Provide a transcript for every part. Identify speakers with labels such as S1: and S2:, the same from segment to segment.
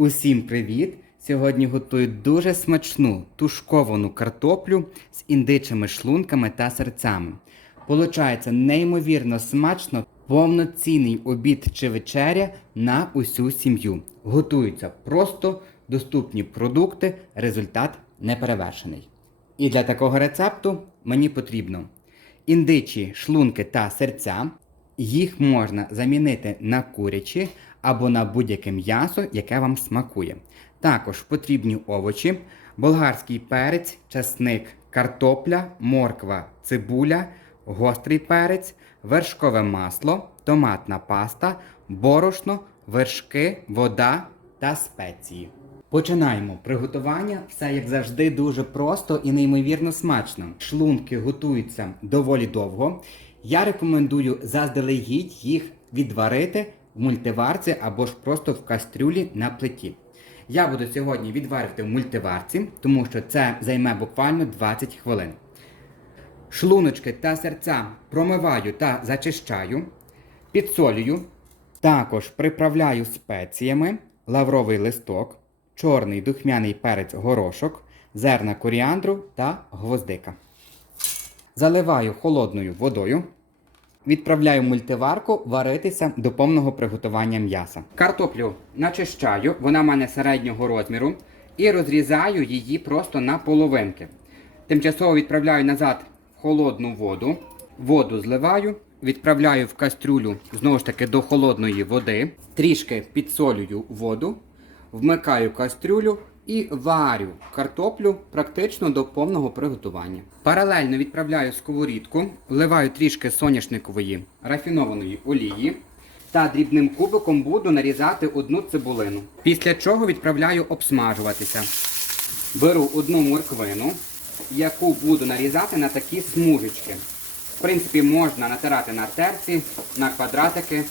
S1: Усім привіт! Сьогодні готую дуже смачну тушковану картоплю з індичими шлунками та серцями. Получається неймовірно смачно, повноцінний обід чи вечеря на усю сім'ю. Готуються просто доступні продукти, результат неперевершений. І для такого рецепту мені потрібно індичі шлунки та серця. Їх можна замінити на курячі або на будь-яке м'ясо, яке вам смакує. Також потрібні овочі, болгарський перець, часник, картопля, морква, цибуля, гострий перець, вершкове масло, томатна паста, борошно, вершки, вода та спеції. Починаємо приготування. Все як завжди дуже просто і неймовірно смачно. Шлунки готуються доволі довго. Я рекомендую заздалегідь їх відварити в мультиварці або ж просто в кастрюлі на плиті. Я буду сьогодні відварювати в мультиварці, тому що це займе буквально 20 хвилин. Шлуночки та серця промиваю та зачищаю, підсолюю, також приправляю спеціями лавровий листок, чорний духмяний перець горошок, зерна коріандру та гвоздика. Заливаю холодною водою. Відправляю мультиварку варитися до повного приготування м'яса. Картоплю начищаю, вона в мене середнього розміру, і розрізаю її просто на половинки. Тимчасово відправляю назад холодну воду. Воду зливаю, відправляю в кастрюлю знову ж таки до холодної води, трішки підсолюю воду, вмикаю кастрюлю і варю картоплю практично до повного приготування. Паралельно відправляю сковорідку, вливаю трішки соняшникової рафінованої олії та дрібним кубиком буду нарізати одну цибулину. Після чого відправляю обсмажуватися. Беру одну морквину, яку буду нарізати на такі смужечки. В принципі, можна натирати на терці, на квадратики.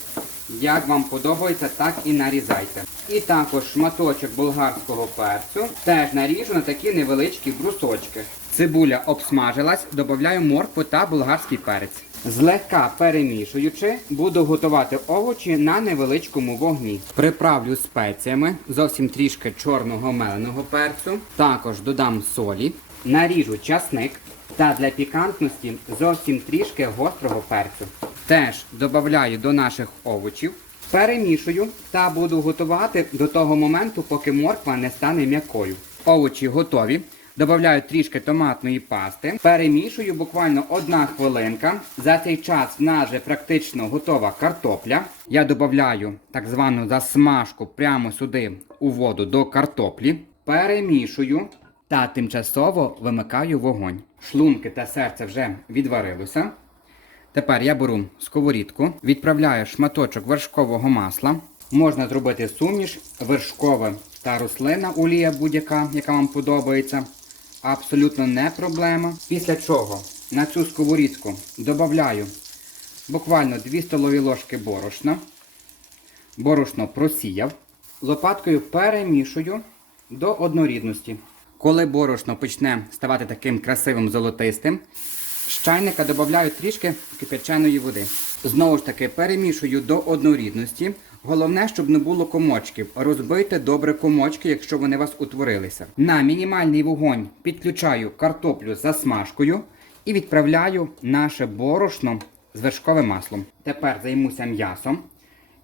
S1: Як вам подобається, так і нарізайте. І також шматочок болгарського перцю теж наріжу на такі невеличкі брусочки. Цибуля обсмажилась, додаю моркву та болгарський перець. Злегка перемішуючи, буду готувати овочі на невеличкому вогні. Приправлю спеціями, зовсім трішки чорного меленого перцю. Також додам солі, наріжу часник та для пікантності зовсім трішки гострого перцю. Теж додаю до наших овочів, перемішую та буду готувати до того моменту, поки морква не стане м'якою. Овочі готові. Добавляю трішки томатної пасти, перемішую буквально одна хвилинка. За цей час в нас вже практично готова картопля. Я додаю так звану засмажку прямо сюди у воду до картоплі. Перемішую та тимчасово вимикаю вогонь. Шлунки та серце вже відварилося. Тепер я беру сковорідку, відправляю шматочок вершкового масла. Можна зробити суміш, вершкове та рослина олія будь-яка, яка вам подобається. Абсолютно не проблема. Після чого на цю сковорідку додаю буквально 2 столові ложки борошна. Борошно просіяв. Лопаткою перемішую до однорідності. Коли борошно почне ставати таким красивим золотистим, з чайника додаю трішки кипяченої води. Знову ж таки перемішую до однорідності. Головне, щоб не було комочків. Розбийте добре комочки, якщо вони у вас утворилися. На мінімальний вогонь підключаю картоплю з засмажкою і відправляю наше борошно з вершковим маслом. Тепер займуся м'ясом.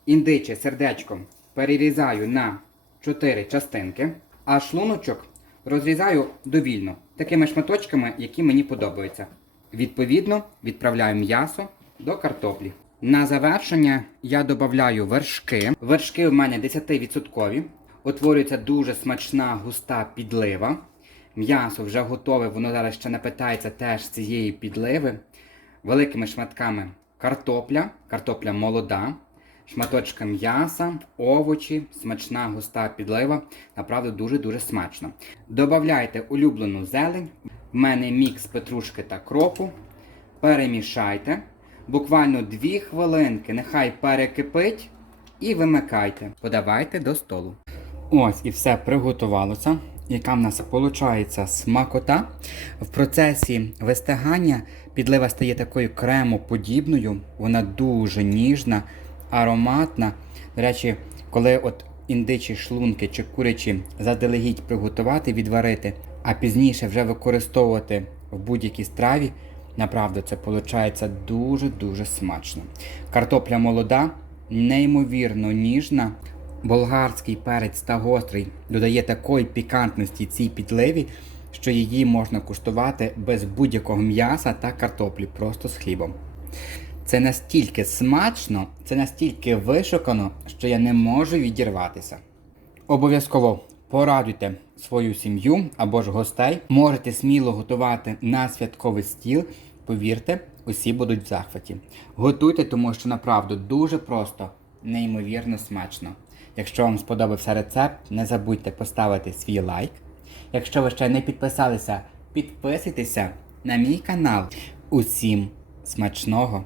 S1: Індиче сердечко перерізаю на 4 частинки, а шлуночок розрізаю довільно, такими шматочками, які мені подобаються. Відповідно, відправляю м'ясо до картоплі. На завершення я додаю вершки. Вершки в мене 10%. Утворюється дуже смачна густа підлива. М'ясо вже готове, воно зараз ще напитається теж цієї підливи. Великими шматками картопля, картопля молода, шматочка м'яса, овочі, смачна густа підлива. Направду дуже-дуже смачно. Добавляйте улюблену зелень. В мене мікс петрушки та кропу. Перемішайте. Буквально 2 хвилинки, нехай перекипить і вимикайте. Подавайте до столу. Ось і все приготувалося. Яка в нас виходить смакота. В процесі вистигання підлива стає такою кремоподібною, вона дуже ніжна, ароматна. До речі, коли от індичі шлунки чи курячі заздалегідь приготувати, відварити, а пізніше вже використовувати в будь-якій страві, направду це виходить дуже-дуже смачно. Картопля молода, неймовірно ніжна. Болгарський перець та гострий додає такої пікантності цій підливі, що її можна куштувати без будь-якого м'яса та картоплі, просто з хлібом. Це настільки смачно, це настільки вишукано, що я не можу відірватися. Обов'язково порадуйте свою сім'ю або ж гостей. Можете сміло готувати на святковий стіл. Повірте, усі будуть в захваті. Готуйте, тому що направду дуже просто, неймовірно смачно. Якщо вам сподобався рецепт, не забудьте поставити свій лайк. Якщо ви ще не підписалися, підписуйтеся на мій канал. Усім смачного!